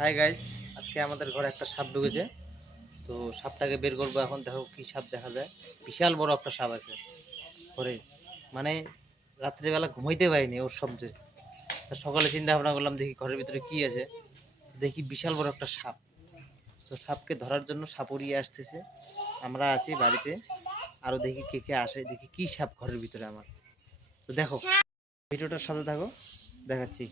Hi guys, আজকে আমাদের ঘরে একটা সাপ ঢুকেছে। তো সাপটাকে বের করবো এখন। দেখো কি সাপ দেখা যায়। বিশাল বড় একটা সাপ আছে ঘরে। মানে রাত্রিবেলা ঘুমাইতে পারিনি ওর শব্দে। সকালে চিন্তা ভাবনা করলাম দেখি ঘরের ভিতরে কি আছে। দেখি বিশাল বড় একটা সাপ। তো সাপকে ধরার জন্য সাপুরিয়ে আসতেছে। আমরা আছি বাড়িতে, আরো দেখি কে কে আসে, দেখি কি সাপ ঘরের ভিতরে আমার। তো দেখো, ভিডিওটার সাথে থাকো, দেখাচ্ছি।